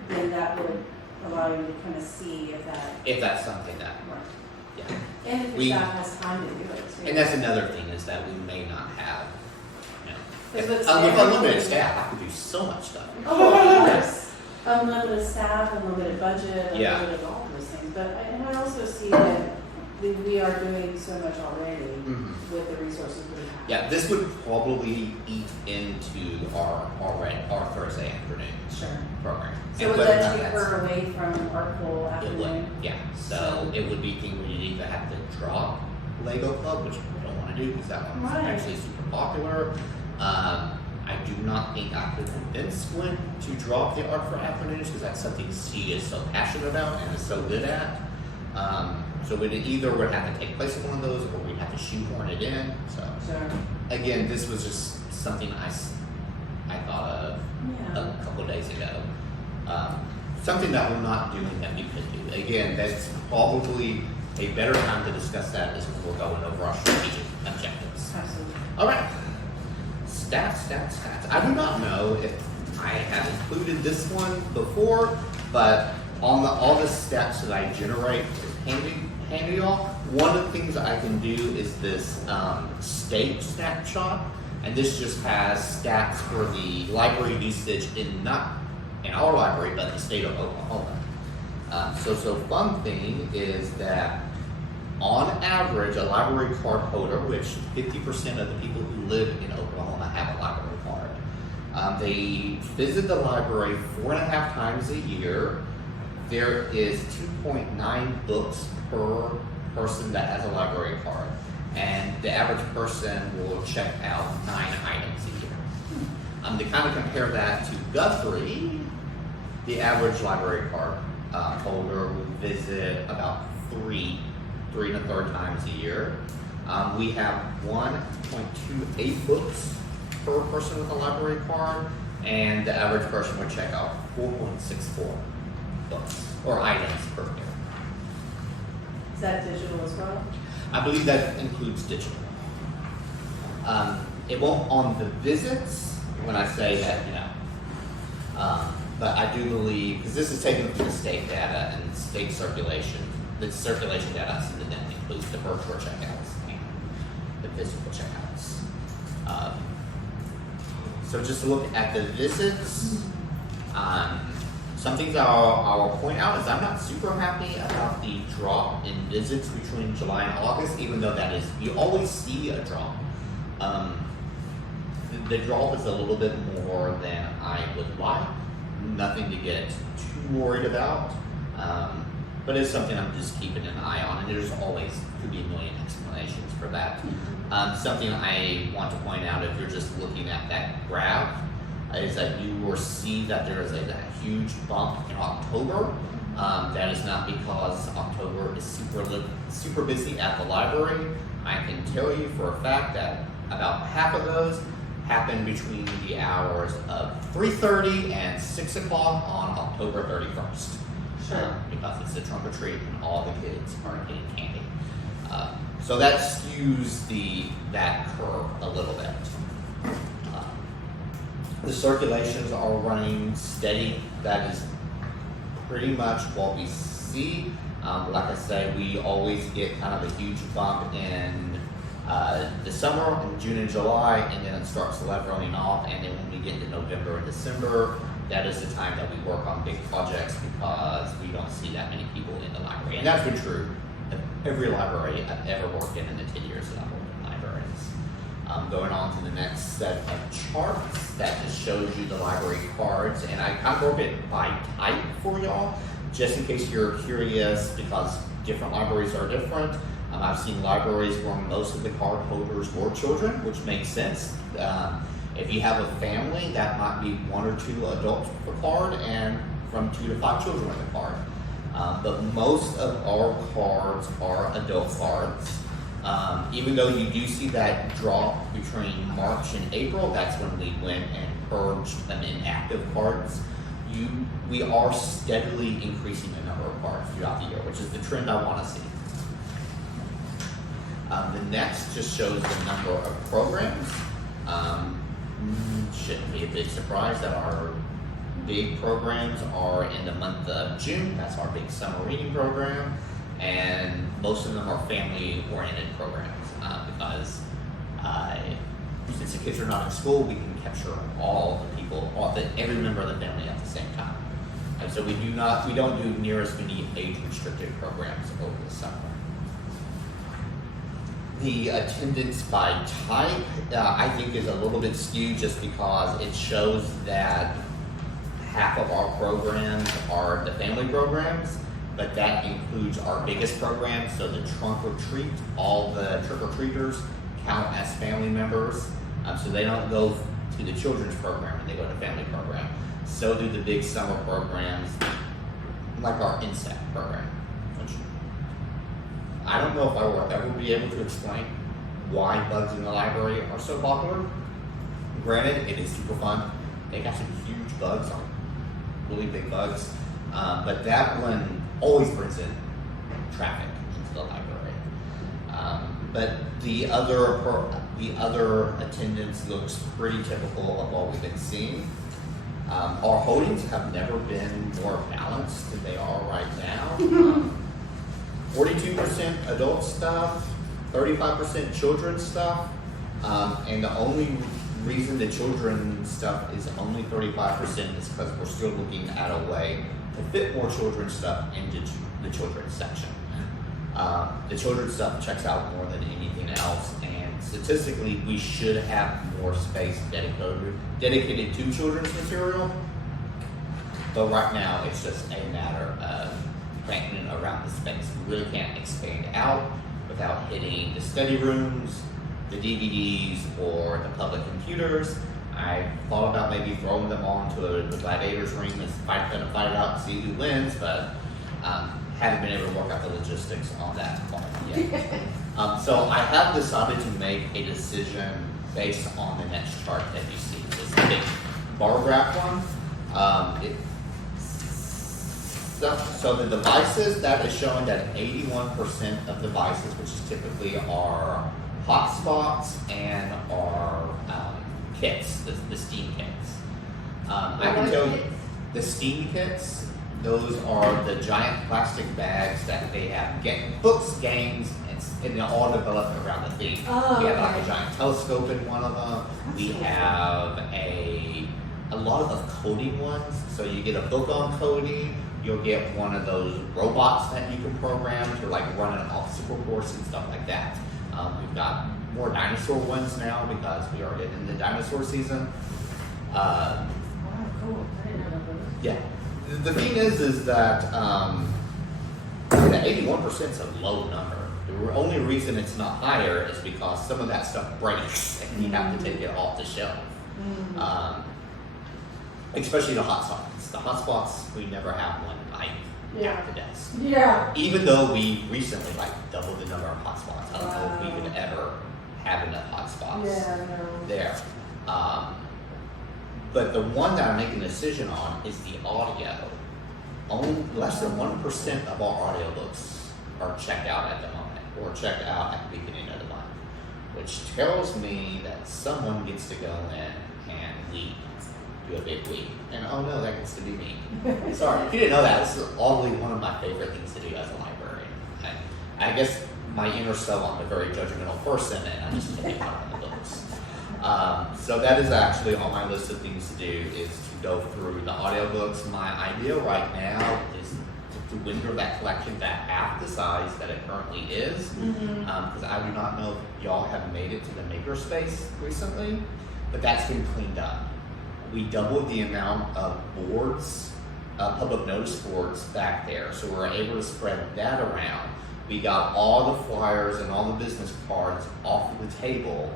then that would allow you to kind of see if that If that's something that, works. yeah. And if We- the staff has time to do it too. And that's another thing, is that we may not have, you know, Because with with unlimited staff- staff, I could do so much stuff. Oh, of course. Unlimited staff, unlimited budget, Yeah. unlimited all those things. But I also see that we are doing so much already Mhm. with the resources we have. Yeah, this would probably eat into our Thursday afternoon Sure. program. So And would whether or that not take that's- her away from our full It would, afternoon? yeah. So it would be thing where you'd either have to drop Lego Club, which we don't want to do because that one's Right. actually super popular. I do not think I could convince Gwen to drop the art for afternoons because that's something she is so passionate about and is so good at. So we'd either would have to take place of one of those, or we'd have to shoehorn it in. So Sure. again, this was just something I thought of Yeah. a couple of days ago. Something that we're not doing that we could do. Again, that's probably a better time to discuss that is when we're going over our strategic objectives. Absolutely. All right. Stats. I do not know if I have included this one before, but on all the stats that I generate, hand to y'all. One of the things I can do is this state snapshot, and this just has stats for the library usage not in our library, but the state of Oklahoma. So fun thing is that on average, a library card holder, which 50% of the people who live in Oklahoma have a library card, they visit the library 4.5 times a year. There is 2.9 books per person that has a library card, and the average person will check out 9 items a year. To kind of compare that to Guthrie, the average library card holder will visit about 3 1/3 times a year. We have 1.28 books per person with a library card, and the average person would check out 4.64 books or items per year. Is that digital as well? I believe that includes digital. It won't on the visits when I say that, but I do believe, because this is taken from the state data and state circulation, the circulation data, so that then includes the virtual checkouts and the physical checkouts. So just to look at the visits, some things I'll point out is I'm not super happy about the drop in visits between July and August, even though that is, you always see a drop. The drop is a little bit more than I would like. Nothing to get too worried about, but it's something I'm just keeping an eye on, and there's always could be a million explanations for that. Something I want to point out, if you're just looking at that graph, is that you will see that there is a huge bump in October. That is not because October is super busy at the library. I can tell you for a fact that about half of those happen between the hours of 3:30 and 6 o'clock on October 31st. Sure. Because it's the trunk or treat and all the kids are getting candy. So that skews that curve a little bit. The circulations are running steady. That is pretty much what we see. Like I say, we always get kind of a huge bump in the summer, in June and July, and then it starts leveling off. And then when we get to November and December, that is the time that we work on big projects because we don't see that many people in the library. And that's been true of every library I've ever worked in the 10 years that I've worked in libraries. Going on to the next set of charts that just shows you the library cards, and I kind of broke it by type for y'all, just in case you're curious, because different libraries are different. I've seen libraries where most of the card holders were children, which makes sense. If you have a family, that might be 1 or 2 adults with a card, and from 2 to 5 children with a card. But most of our cards are adult cards. Even though you do see that drop between March and April, that's when we went and purged them inactive cards. We are steadily increasing the number of cards throughout the year, which is the trend I want to see. The next just shows the number of programs. Shouldn't be a big surprise that our big programs are in the month of June. That's our big summer reading program. And most of them are family-oriented programs because since the kids are not in school, we can capture all the people, every member of the family at the same time. And so we don't do near as many age-restricted programs over the summer. The attendance by type, I think, is a little bit skewed just because it shows that half of our programs are the family programs, but that includes our biggest programs. So the trunk or treat, all the trick-or-treaters count as family members. So they don't go to the children's program and they go to family program. So do the big summer programs, like our insect program. I don't know if I will ever be able to explain why bugs in the library are so popular. Granted, it is super fun. They got some huge bugs, like really big bugs. But that one always brings in traffic into the library. But the other attendance looks pretty typical of what we've been seeing. Our holdings have never been more balanced than they are right now. 42% adult stuff, 35% children's stuff, and the only reason the children's stuff is only 35% is because we're still looking at a way to fit more children's stuff into the children's section. The children's stuff checks out more than anything else, and statistically, we should have more space dedicated to children's material. But right now, it's just a matter of cranking around the space. We really can't expand out without hitting the study rooms, the DVDs, or the public computers. I thought about maybe throwing them all into the gladiators ring and fight it out and see who wins, but haven't been able to work out the logistics on that part yet. So I have decided to make a decision based on the next chart that you see. This big bar graph one. So the devices, that is showing that 81% of devices, which is typically our hotspots and our kits, the STEAM kits. I can tell you, the STEAM kits, those are the giant plastic bags that they have books, games, and they're all developed around the theme. Oh, we have like okay. a giant telescope in one of them. We have a lot of coding ones. So you get a book on coding. You'll get one of those robots that you can program to like run an obstacle course and stuff like that. We've got more dinosaur ones now because we are in the dinosaur season. Wow, cool. I didn't know those. Yeah. The thing is that the 81% is a low number. The only reason it's not higher is because some of that stuff breaks and you have to take it off the shelf. Especially the hotspots. The hotspots, we never have one at the desk. Yeah. Even though we recently doubled the number of hotspots. I don't know if we would ever have enough hotspots No. there. But the one that I'm making a decision on is the audio. Only less than 1% of our audiobooks are checked out at the moment, or checked out at the beginning of the month, which tells me that someone gets to go in and lead, do a big lead. And oh no, that gets to be me. Sorry, if you didn't know that, this is oddly one of my favorite things to do as a librarian. I guess my inner self, I'm a very judgmental person, and I just pick out on the books. So that is actually on my list of things to do, is to go through the audiobooks. My idea right now is to window that collection to half the size that it currently is, because I do not know if y'all have made it to the makerspace recently, but that's been cleaned up. We doubled the amount of boards, public notice boards back there, so we're able to spread that around. We got all the flyers and all the business cards off of the table.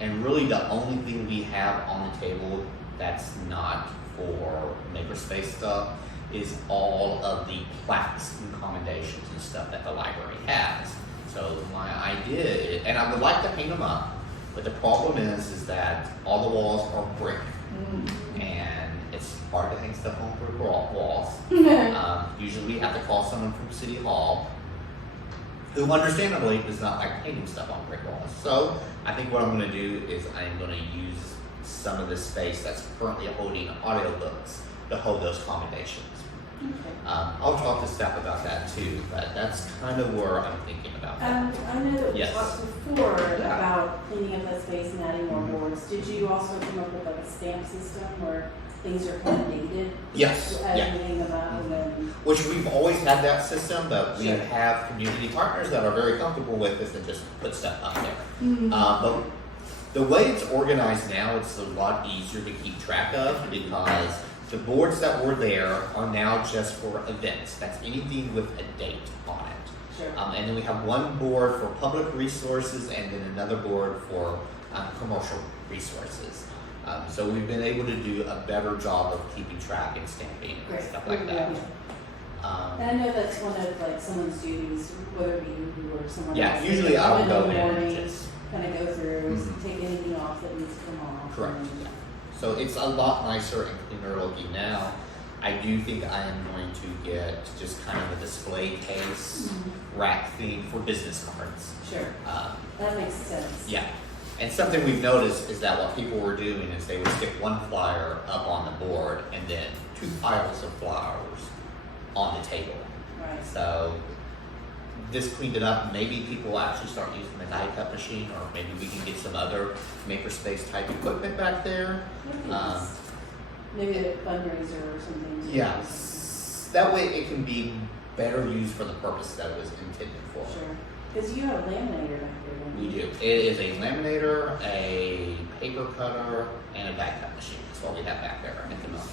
And really the only thing we have on the table that's not for makerspace stuff is all of the plaques and commendations and stuff that the library has. So my idea is, and I would like to paint them up, but the problem is that all the walls are brick. And it's hard to hang stuff on brick walls. Usually we have to call someone from City Hall, who understandably does not like painting stuff on brick walls. So I think what I'm going to do is I'm going to use some of the space that's currently holding audiobooks to hold those commendations. Okay. I'll talk to staff about that too, but that's kind of where I'm thinking about that. I know that we Yes. talked before Yeah. about cleaning up that space and adding more boards. Did you also come up with like a stamp system where things are kind of dated? Yes, As yeah. you hang them out and then. Which we've always had that system, but we Sure. have community partners that are very comfortable with this and just put stuff up there. But the way it's organized now, it's a lot easier to keep track of because the boards that were there are now just for events. That's anything with a date on it. Sure. And then we have one board for public resources and then another board for commercial resources. So we've been able to do a better job of keeping track and stamping and Great. stuff like that. And I know that's one of like someone's duties, whether it be you or someone Yeah, else. usually I will in go the in and morning, just, kind of go through, Mhm. take anything off that needs to come off. correct, and- yeah. So it's a lot nicer and cleaner looking now. I do think I am going to get just kind of a display case rack thing for business cards. Sure, that makes sense. Yeah, and something we've noticed is that what people were doing is they would stick one flyer up on the board and then two piles of flowers on the table. Right. So this cleaned it up. Maybe people will actually start using the die cut machine, or maybe we can get some other makerspace type equipment back there. Maybe a fundraiser or something. Yeah, that way it can be better used for the purpose that it was intended for. Sure. Because you have a laminator back there, don't We you? do. It is a laminator, a paper cutter, and a die cut machine. That's what we have back there at the moment.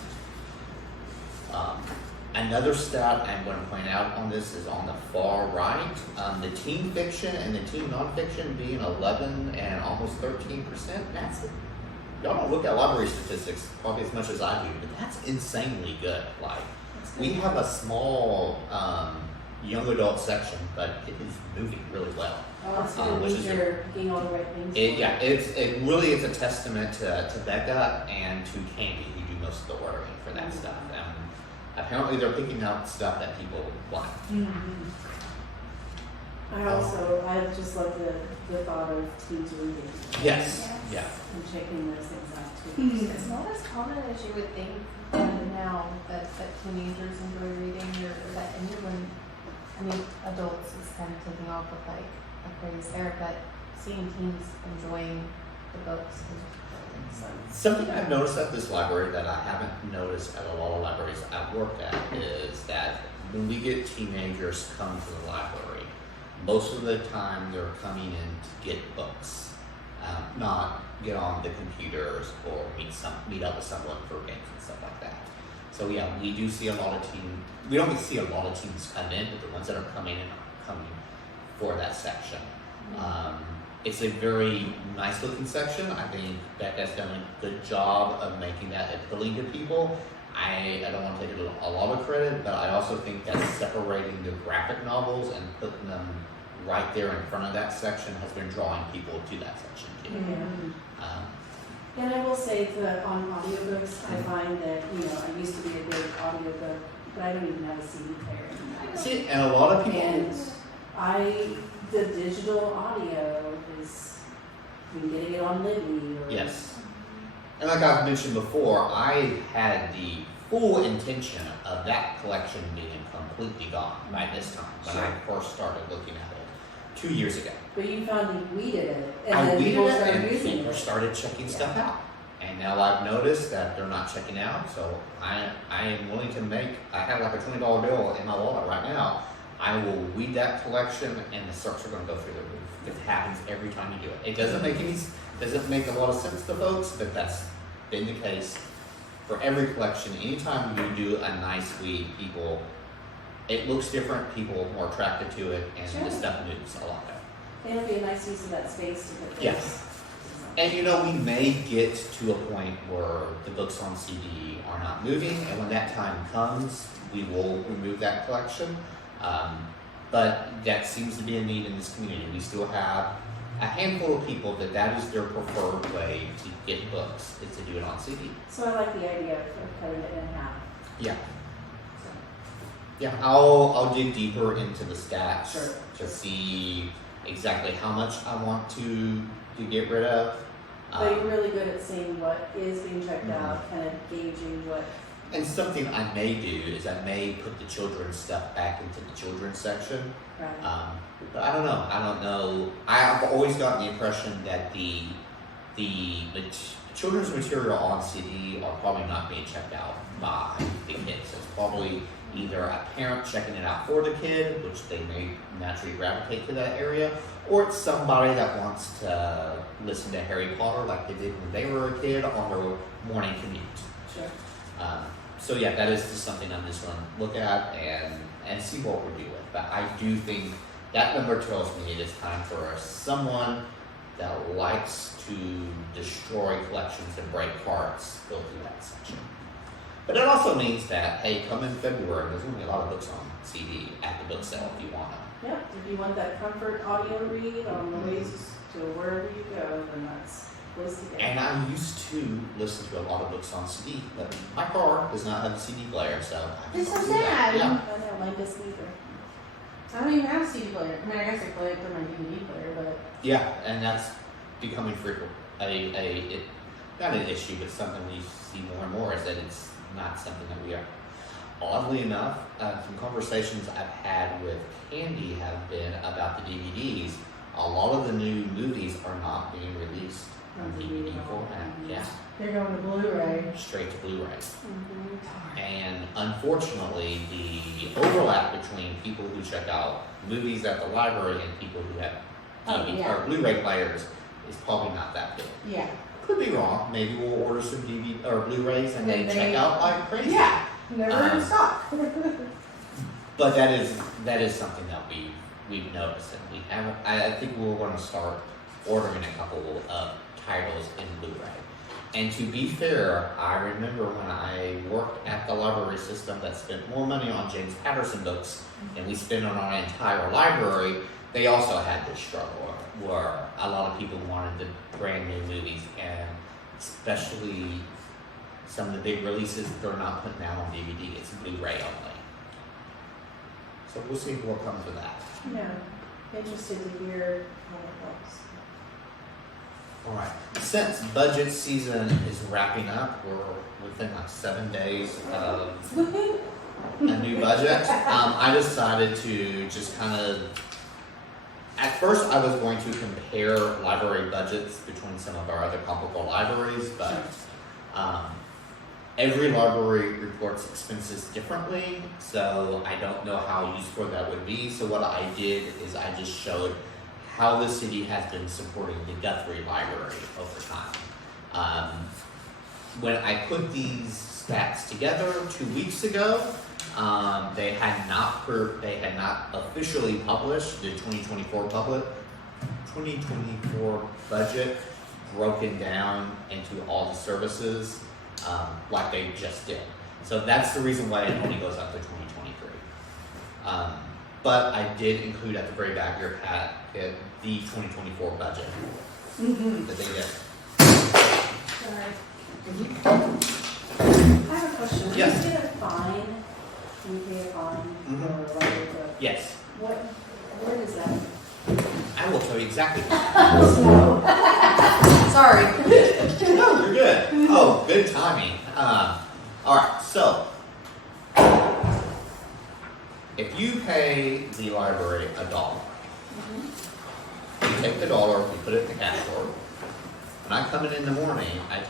Another stat I'm going to point out on this is on the far right. The teen fiction and the teen nonfiction being 11 and almost 13%. That's y'all don't look at library statistics probably as much as I do, but that's insanely good. Like, we have a small young adult section, but it is moving really well. Oh, that's good. Which Means is- you're picking all the right things. It really is a testament to Becca and to Candy, who do most of the ordering for that stuff. Apparently they're picking up stuff that people like. I just love the thought of teens reading. Yes. Yeah. And checking those things out too. It's not as common as you would think now that teenagers enjoy reading or that anyone, I mean, adults is kind of taking off with like a craze there, but seeing teens enjoying the books is really exciting. Something I've noticed at this library that I haven't noticed at a lot of libraries I've worked at is that when we get teenagers come to the library, most of the time they're coming in to get books, not get on the computers or meet up with someone for games and stuff like that. So yeah, we do see a lot of we don't see a lot of teens come in, but the ones that are coming in are coming for that section. It's a very nice looking section. I think Becca's done a good job of making that appealing to people. I don't want to take a lot of credit, but I also think that separating the graphic novels and putting them right there in front of that section has been drawing people to that section too. And I will say that on audiobooks, I find that, I used to be a big audiobook, but I don't even have a CD player anymore. See, and a lot of people. And the digital audio is, you can get it on Libby or. Yes. And like I've mentioned before, I had the full intention of that collection being completely gone by this time when I first started looking at it 2 years ago. But you found you weeded it, and I then weeded people it started and using people it. started checking stuff out. And now I've noticed that they're not checking out, so I am willing to I have like a $20 bill in my wallet right now. I will weed that collection and the search are going to go through the roof. It happens every time you do it. It doesn't make a lot of sense to folks, but that's been the case for every collection. Anytime you do a nice weed, it looks different, people are more attracted to it, and Sure. the stuff moves a lot better. And it'll be a nice use of that space to put things. Yes. And we may get to a point where the books on CD are not moving, and when that time comes, we will remove that collection. But that seems to be a need in this community. We still have a handful of people that is their preferred way to get books, is to do it on CD. So I like the idea of cutting it in half. Yeah. Yeah, I'll dig deeper into the stats Sure. to see exactly how much I want to get rid of. But you're really good at seeing what is being checked Mhm. out, kind of gauging what. And something I may do is I may put the children's stuff back into the children's section. Right. But I don't know. I've always gotten the impression that the children's material on CD are probably not being checked out by the kids. It's probably either a parent checking it out for the kid, which they may naturally gravitate to that area, or it's somebody that wants to listen to Harry Potter like they did when they were a kid on their morning commute. Sure. So yeah, that is just something I'm just going to look at and see what we're doing with. But I do think that number tells me it is time for someone that likes to destroy collections and break parts go through that section. But it also means that, hey, come in February, there's going to be a lot of books on CD at the book sale if you want them. Yeah, if you want that comfort audio read on the ways to wherever you go, then that's the place to get. And I used to listen to a lot of books on CD, but my car does not have a CD player, so I It's don't so do that. sad. Yeah. I know, mine doesn't either. I don't even have a CD player. I mean, I guess I play it through my DVD player, but Yeah, and that's becoming frequent. Not an issue, but something we see more and more is that it's not something that we are oddly enough, some conversations I've had with Candy have been about the DVDs. A lot of the new movies are not being released on DVD format. Yeah, They're going to Blu-ray. straight to Blu-ray. Mhm. And unfortunately, the overlap between people who check out movies at the library and people who have DVD yeah. or Blu-ray players is probably not that big. Yeah. Could be wrong. Maybe we'll order some DVD or Blu-rays and they They- check out like crazy. Yeah. Never in stock. But that is something that we've noticed, and we haven't. I think we're going to start ordering a couple of titles in Blu-ray. And to be fair, I remember when I worked at the library system that spent more money on James Patterson books than we spent on our entire library. They also had this struggle where a lot of people wanted the brand new movies, and especially some of the big releases they're not putting out on DVD. It's Blu-ray only. So we'll see what comes with that. Yeah, interested to hear how it goes. All right. Since budget season is wrapping up, we're within like 7 days of a new budget. I decided to just kind of. At first, I was going to compare library budgets between some of our other comparable libraries, but every library reports expenses differently, so I don't know how useful that would be. So what I did is I just showed how the city has been supporting the Guthrie Library over time. When I put these stats together 2 weeks ago, they had not officially published the 2024 budget broken down into all the services like they just did. So that's the reason why it only goes up to 2023. But I did include at the very back of your packet the 2024 budget that they did. Sorry. I have a question. Yes. When you get a fine, when you pay a fine Mhm. for library book, Yes, where does that? I will tell you exactly. Sorry. No, you're good. Oh, good timing. All right, so if you pay the library $1, you take the dollar, you put it in the cash drawer. When I come in the morning, I